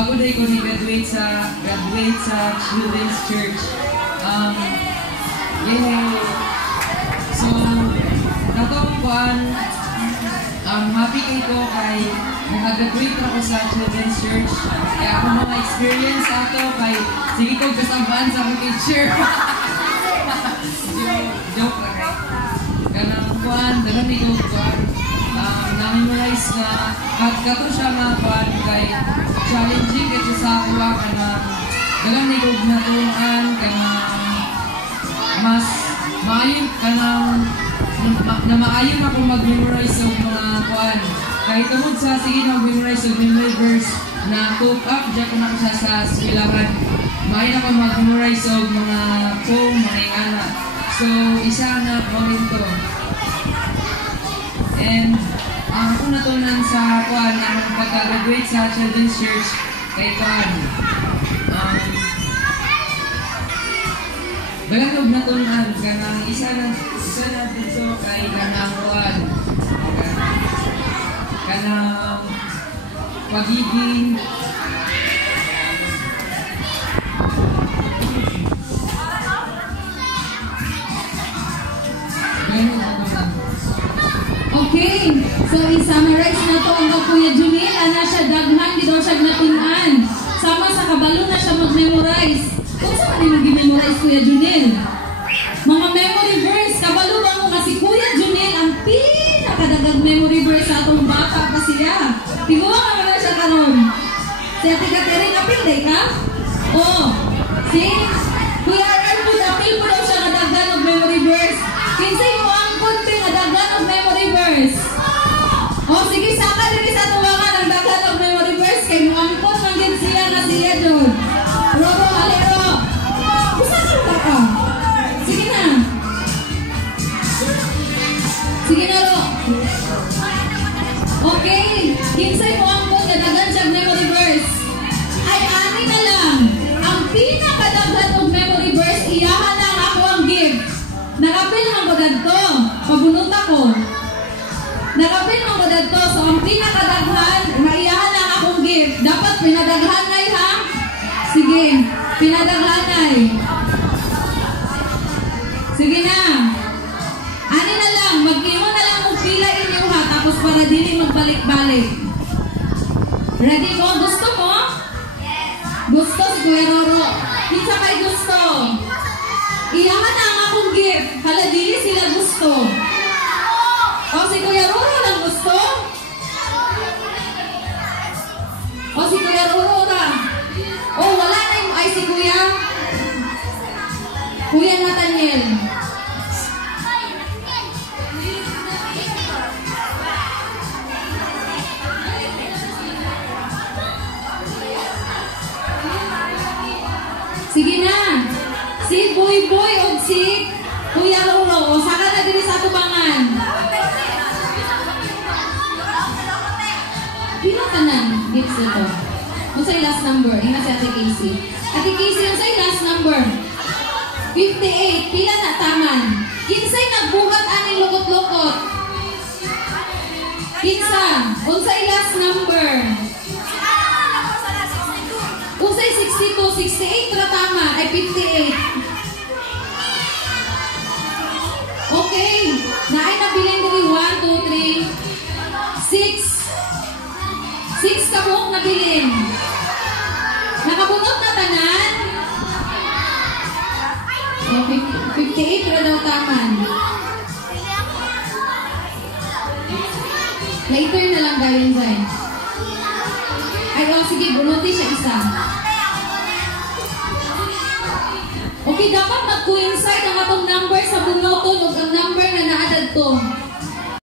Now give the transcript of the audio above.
ako dahil ko ni-graduate sa Children's Church. Yay! So, natong kuan, happy kayo ko kay nag-graduate ako sa Children's Church. Kaya ako mga experience ato kay sige ko kasabaan sa akong teacher. Joke lang kay. Ganang kuan, dagang ikaw kuan. Na-memorize na at kato siya nga kuan kay challenging kasi sa kuha ka na dagang ikaw natuhan ka na mas maayon ka na maayon ako mag-memorize sa mga kuan. Kahit tungod sa sige mag-memorize sa memory verse na cook up dyan ko na siya sa eskwelahan. Maayon ako mag-memorize sa mga poem, mga ingana. So, isa na momento. And ako natunan sa kuan ang pagka-graduate sa Children's Church kay kuan. Balang natunan kanang isa na dito kay kanang kuan. Kanang pagiging okay, so i-summarize na to ang Kuya Junil. Ana siya daghan, di daw siya natunan. Sama sa kabalo na siya mag-memorize. Kung saan man yung mag-memorize Kuya Junil? Mga memory verse, kabalo ba mo kasi Kuya Junil ang pinakadagang memory verse sa atong bata pa siya. Tiguwa ka na siya karon. Si Ate Catherine, apil day ka? Oo. Si Kuya Arnold, apil po daw siya nadaghan ng memory verse. Kinsay mo ang konti nadaghan ng memory verse. O sige, saka din sa tuwangan ang daghan ng memory verse. Kay mo ang kon manggit siya na siya doon. Robo, alero. Kusa ka ka? Sige na. Sige na, Ro. Okay. Kinsay mo ang kon nadaghan siya memory verse. Ay, ani na lang. Ang pinakadaghan ng memory verse, iyahan lang ako ang gift. Nakapil man ko dadto, pabunot ako. Nakapil man ko dadto, so ang pinakadaghan, maiyahan lang akong gift. Dapat pinadaghanay ha? Sige, pinadaghanay. Sige na. Ani na lang, mag-imo na lang mong pila inyo ha, tapos para dili magbalik-balik. Ready mo? Gusto mo? Gusto si Kuya Roro. Kinsa kay gusto? Iyahan na ang akong gift. Hala, dili sila gusto. O si Kuya Roro lang gusto? O si Kuya Roro na? O wala na yung ay si Kuya? Kuya Nathaniel. Sige na. Si Boy o si Kuya Roro. O saka na din sa tubangan. Pino ka na gifts ito? Ano sa'yo last number? Ingat si Ate Casey. Ate Casey, ano sa'yo last number? 58. Pila na taman. Kinsay nagbuhat aning lukot-lukot? Kinsa? Ano sa'yo last number? Unsay 62, 68 na tama ay 58. Okay. Naay nabilin diri 1, 2, 3, 6. 6 ka buong nabilin. Nakabunot na tanan? 58 na daw taman. Later na lang gayon dyan. Ay, oh, sige, bunuti siya isa. Okay, dapat mag-coincide ang atong number sa bunuton o ang number na naadad to.